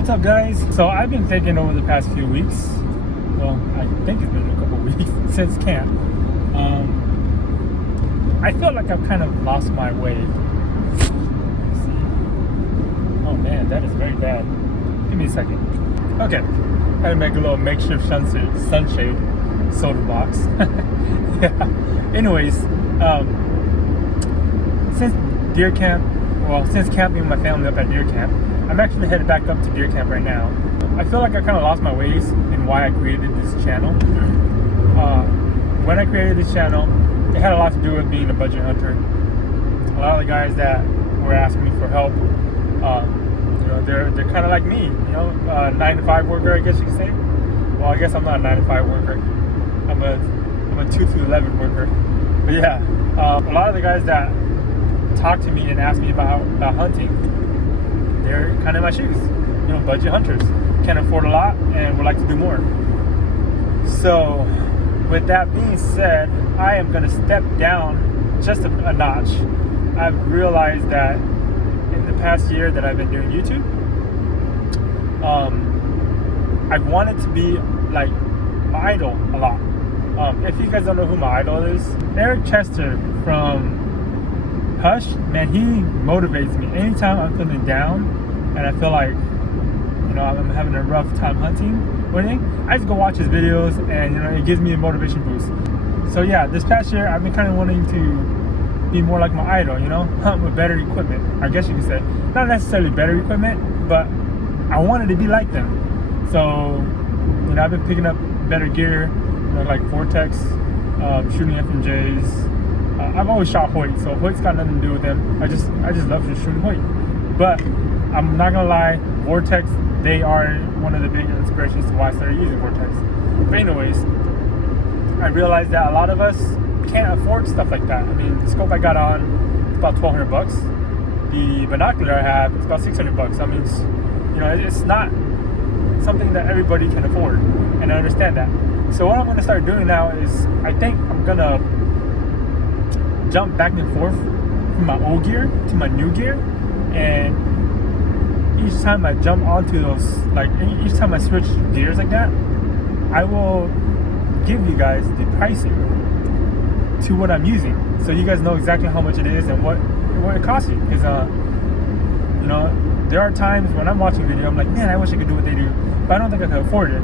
What's up, guys? So I've been thinking over the past few weeks, well, I think it's been a couple weeks since camp. I feel like I've kind of lost my way. Let's see. Oh man, that is very bad. Give me a second. Okay, I had to make a little makeshift sunshade soda box. Yeah. Anyways, since deer camp, since camping with my family up at deer camp, I'm actually headed back up to deer camp right now. I feel like I kind of lost my ways in why I created this channel. When I created this channel, it had a lot to do with being a budget hunter. A lot of the guys that were asking me for help, they're kind of like me, 9-to-5 worker, I guess you could say. Well, I guess I'm not a 9-to-5 worker. I'm a 2-to-11 worker. But yeah, a lot of the guys that talk to me and ask me about hunting, they're kind of my shoes, budget hunters, can't afford a lot and would like to do more. So with that being said, I am going to step down just a notch. I've realized that in the past year that I've been doing YouTube, I've wanted to be like my idol a lot. If you guys don't know who my idol is, Eric Chester from Hush, man, he motivates me. Anytime I'm feeling down and I feel like, I'm having a rough time hunting or anything, I just go watch his videos and, it gives me a motivation boost. So yeah, this past year, I've been kind of wanting to be more like my idol, hunt with better equipment, I guess you could say. Not necessarily better equipment, but I wanted to be like them. So, I've been picking up better gear, like Vortex, shooting FMJs. I've always shot Hoyt, so Hoyt's got nothing to do with them. I just love shooting Hoyt. But I'm not gonna lie, Vortex, they are one of the big inspirations to why I started using Vortex. But anyways, I realized that a lot of us can't afford stuff like that. I mean, the scope I got on, it's about $1,200. The binocular I have, it's about $600. I mean, it's not something that everybody can afford, and I understand that. So what I'm gonna start doing now is, I think I'm gonna jump back and forth from my old gear to my new gear, and each time I jump onto those, each time I switch gears like that, I will give you guys the pricing to what I'm using, so you guys know exactly how much it is and what it costs you. Because there are times when I'm watching a video, I'm like, man, I wish I could do what they do, but I don't think I could afford it.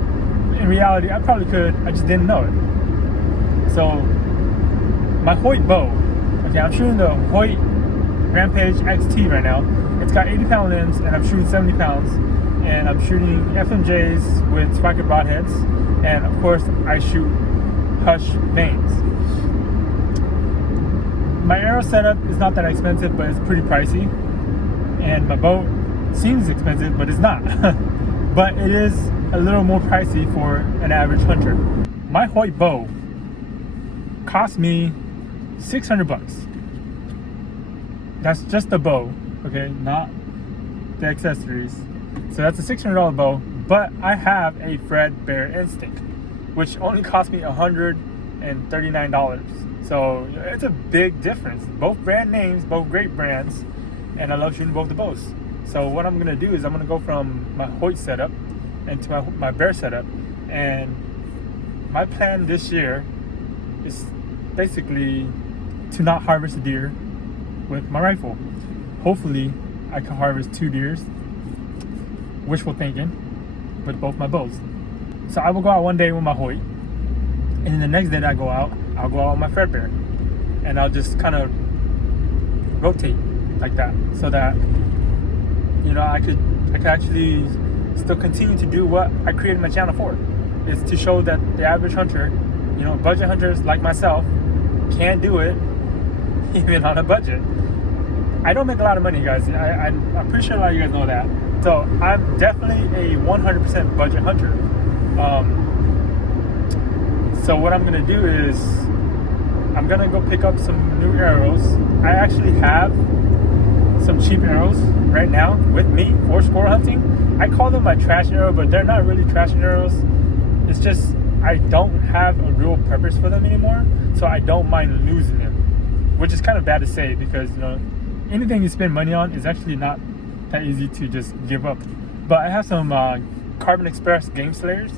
In reality, I probably could, I just didn't know it. So my Hoyt bow, okay, I'm shooting the Hoyt Rampage XT right now. It's got 80-pound limbs, and I'm shooting 70 pounds, and I'm shooting FMJs with Spriker broadheads, and of course I shoot Hush vanes. My arrow setup is not that expensive, but it's pretty pricey, and my bow seems expensive, but it's not. But it is a little more pricey for an average hunter. My Hoyt bow cost me $600. That's just the bow, okay, not the accessories. So that's a $600 bow, but I have a Fredbear Instinct, which only cost me $139. So it's a big difference. Both brand names, both great brands, and I love shooting both the bows. So what I'm gonna do is I'm gonna go from my Hoyt setup into my bear setup, and my plan this year is basically to not harvest a deer with my rifle. Hopefully I can harvest 2 deers, wishful thinking, with both my bows. So I will go out one day with my Hoyt, and then the next day that I go out, I'll go out with my Fredbear, and I'll just kind of rotate like that, so that I could actually still continue to do what I created my channel for. Is to show that the average hunter, budget hunters like myself, can do it even on a budget. I don't make a lot of money, guys. I'm pretty sure a lot of you guys know that. So I'm definitely a 100% budget hunter. So what I'm gonna do is I'm gonna go pick up some new arrows. I actually have some cheap arrows right now with me for squirrel hunting. I call them my trash arrow, but they're not really trash arrows. It's just I don't have a real purpose for them anymore, so I don't mind losing them, which is kind of bad to say, because anything you spend money on is actually not that easy to just give up. But I have some Carbon Express Game Slayers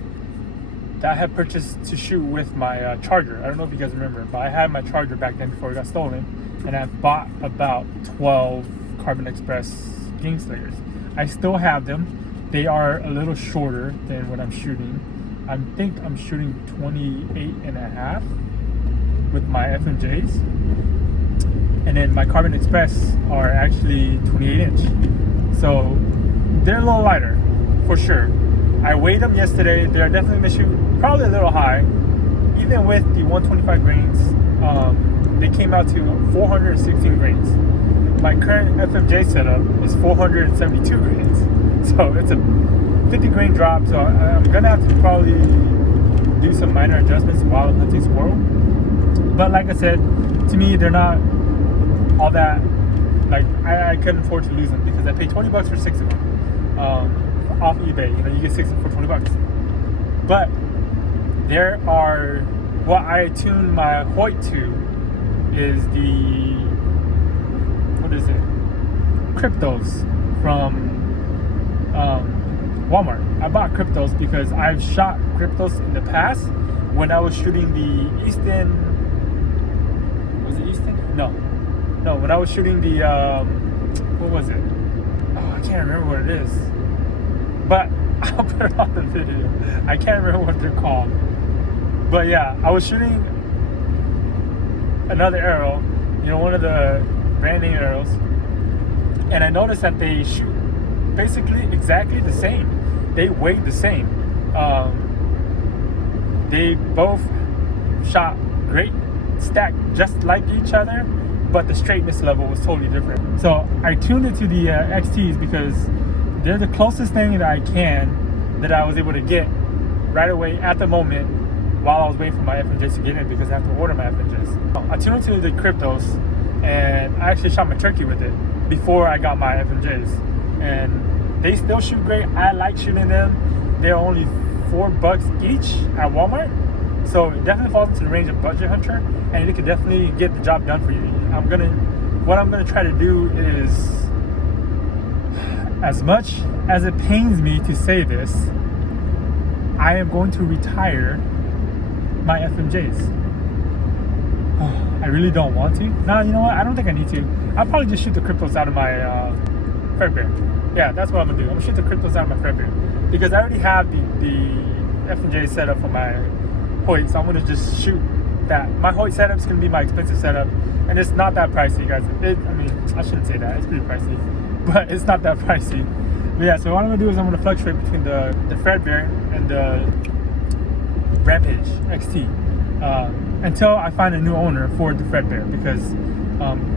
that I had purchased to shoot with my charger. I don't know if you guys remember, but I had my charger back then before it got stolen, and I bought about 12 Carbon Express Game Slayers. I still have them. They are a little shorter than what I'm shooting. I think I'm shooting 28.5 with my FMJs, and then my Carbon Express are actually 28 inch. So they're a little lighter for sure. I weighed them yesterday. They're definitely gonna shoot probably a little high. Even with the 125 grains, they came out to 416 grains. My current FMJ setup is 472 grains. So it's a 50 grain drop. So I'm gonna have to probably do some minor adjustments while I'm hunting squirrel. But like I said, to me, they're not all that, like, I couldn't afford to lose them because I paid $20 for 6 of them. Off eBay, you get 6 for $20. But there are, what I tune my Hoyt to is the, what is it? Cryptos from Walmart. I bought Cryptos because I've shot Cryptos in the past when I was shooting the Easton. Was it Easton? No, when I was shooting the what was it? Oh, I can't remember what it is, but I'll put it on the video. I can't remember what they're called, but yeah, I was shooting another arrow, one of the brand name arrows, and I noticed that they shoot basically exactly the same. They weigh the same. They both shot great, stacked just like each other, but the straightness level was totally different. So I tuned it to the XTs because they're the closest thing that I was able to get right away at the moment while I was waiting for my FMJs to get in, because I have to order my FMJs. I tuned it to the Cryptos, and I actually shot my turkey with it before I got my FMJs, and they still shoot great. I like shooting them. They're only $4 each at Walmart, so it definitely falls into the range of budget hunter, and it could definitely get the job done for you. What I'm gonna try to do is, as much as it pains me to say this, I am going to retire my FMJs. I really don't want to. No, you know what? I don't think I need to. I'll probably just shoot the Cryptos out of my Fredbear. Yeah, that's what I'm gonna do. I'm gonna shoot the Cryptos out of my Fredbear because I already have the FMJ set up for my Hoyt, so I'm gonna just shoot that. My Hoyt setup's gonna be my expensive setup, and it's not that pricey, guys. I shouldn't say that. It's pretty pricey, but it's not that pricey. But yeah, so what I'm gonna do is I'm gonna fluctuate between the Fredbear and the Rampage XT until I find a new owner for the Fredbear, because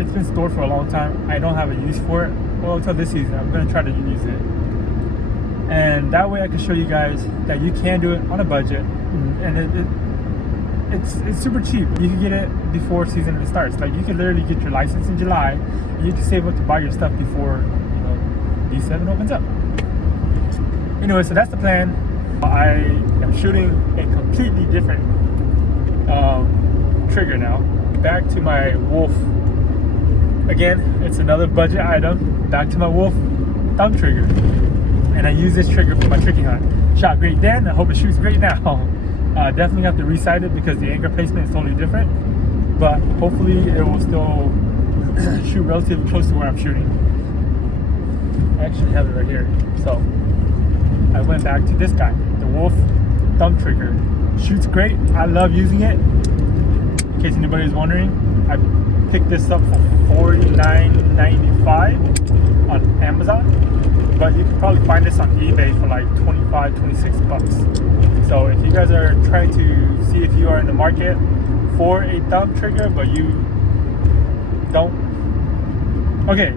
it's been stored for a long time. I don't have a use for it. Well, until this season, I'm gonna try to use it, and that way I can show you guys that you can do it on a budget, and it's super cheap. You can get it before season starts. Like, you can literally get your license in July, and you can save up to buy your stuff before D7 opens up. Anyway, so that's the plan. I am shooting a completely different trigger now. Back to my Wolf. Again, it's another budget item. Back to my Wolf thumb trigger, and I use this trigger for my tricky hunt. Shot great then. I hope it shoots great now. Definitely have to resight it because the anchor placement is totally different, but hopefully it will still shoot relatively close to where I'm shooting. I actually have it right here. So I went back to this guy, the Wolf thumb trigger. Shoots great. I love using it. In case anybody is wondering, I picked this up for $49.95 on Amazon, but you can probably find this on eBay for like $25, $26. So if you guys are trying to see if you are in the market for a thumb trigger, but you don't, okay,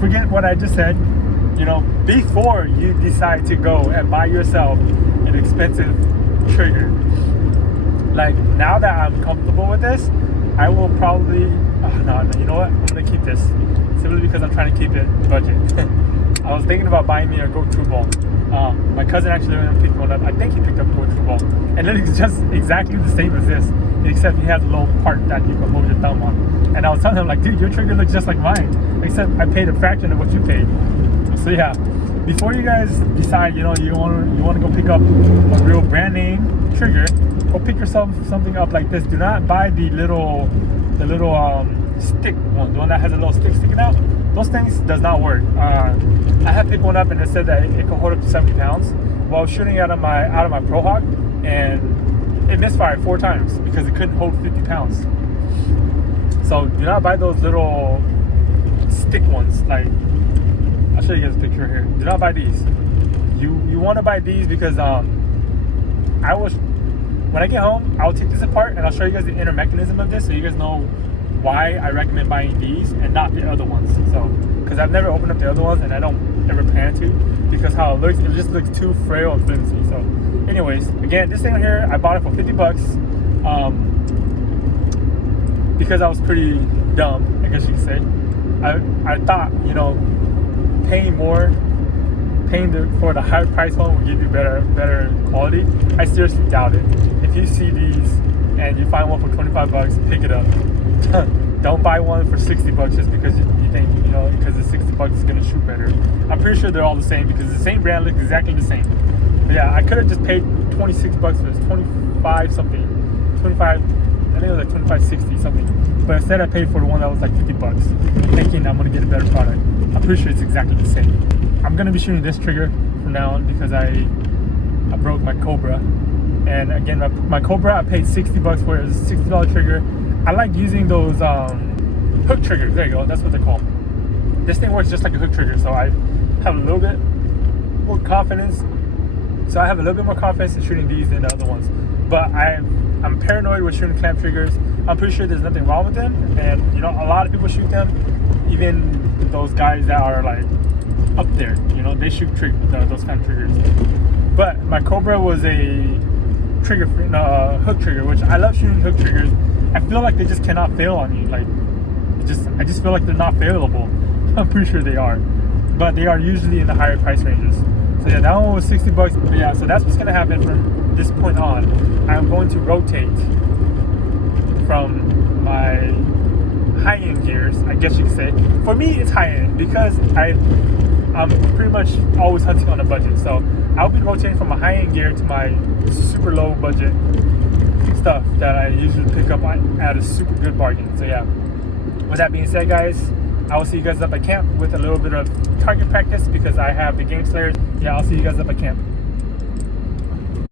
forget what I just said. Before you decide to go and buy yourself an expensive trigger. Like, now that I'm comfortable with this, I will probably, no, you know what? I'm gonna keep this simply because I'm trying to keep it budget. I was thinking about buying me a Go True Ball. My cousin actually went and picked one up. I think he picked up a Go True Ball, and it's just exactly the same as this, except he has a little part that you can hold your thumb on. And I was telling him, like, dude, your trigger looks just like mine, except I paid a fraction of what you paid. So yeah, before you guys decide, you want to go pick up a real brand name trigger, go pick yourself something up like this. Do not buy the little stick one, the one that has a little stick sticking out. Those things does not work. I had picked one up and it said that it could hold up to 70 pounds. Well, I was shooting out of my Pro Hawk, and it misfired 4 times because it couldn't hold 50 pounds. So do not buy those little stick ones. Like, I'll show you guys a picture here. Do not buy these. You want to buy these because when I get home, I'll take this apart and I'll show you guys the inner mechanism of this, so you guys know why I recommend buying these and not the other ones. So, because I've never opened up the other ones and I don't ever plan to, because how it looks, it just looks too frail and flimsy. So, anyways, again, this thing right here, I bought it for $50. Because I was pretty dumb, I guess you could say. I thought, paying for the higher price one will give you better quality. I seriously doubt it. If you see these and you find one for $25, pick it up. Don't buy one for $60 just because you think, because the $60 is gonna shoot better. I'm pretty sure they're all the same because the same brand looks exactly the same. But yeah, I could have just paid $26 for this, 25 something, 25. I think it was like 25.60 something. But instead I paid for the one that was like $50, thinking I'm gonna get a better product. I'm pretty sure it's exactly the same. I'm gonna be shooting this trigger from now on because I broke my Cobra. And again, my Cobra, I paid $60 for it. It's a $60 trigger. I like using those hook triggers. There you go, that's what they're called. This thing works just like a hook trigger, so I have a little bit more confidence. So I have a little bit more confidence in shooting these than the other ones. But I'm paranoid with shooting clamp triggers. I'm pretty sure there's nothing wrong with them, and a lot of people shoot them. Even those guys that are like up there, they shoot those kind of triggers. But my Cobra was a hook trigger, which I love shooting hook triggers. I feel like they just cannot fail on you. Like, I just feel like they're not failable. I'm pretty sure they are, but they are usually in the higher price ranges. So yeah, that one was $60. But yeah, so that's what's gonna happen from this point on. I'm going to rotate from my high-end gears, I guess you could say. For me, it's high-end because I'm pretty much always hunting on a budget. So I'll be rotating from a high-end gear to my super low budget stuff that I usually pick up at a super good bargain. So yeah, with that being said, guys, I will see you guys up at camp with a little bit of target practice because I have the game slayers. Yeah, I'll see you guys up at camp.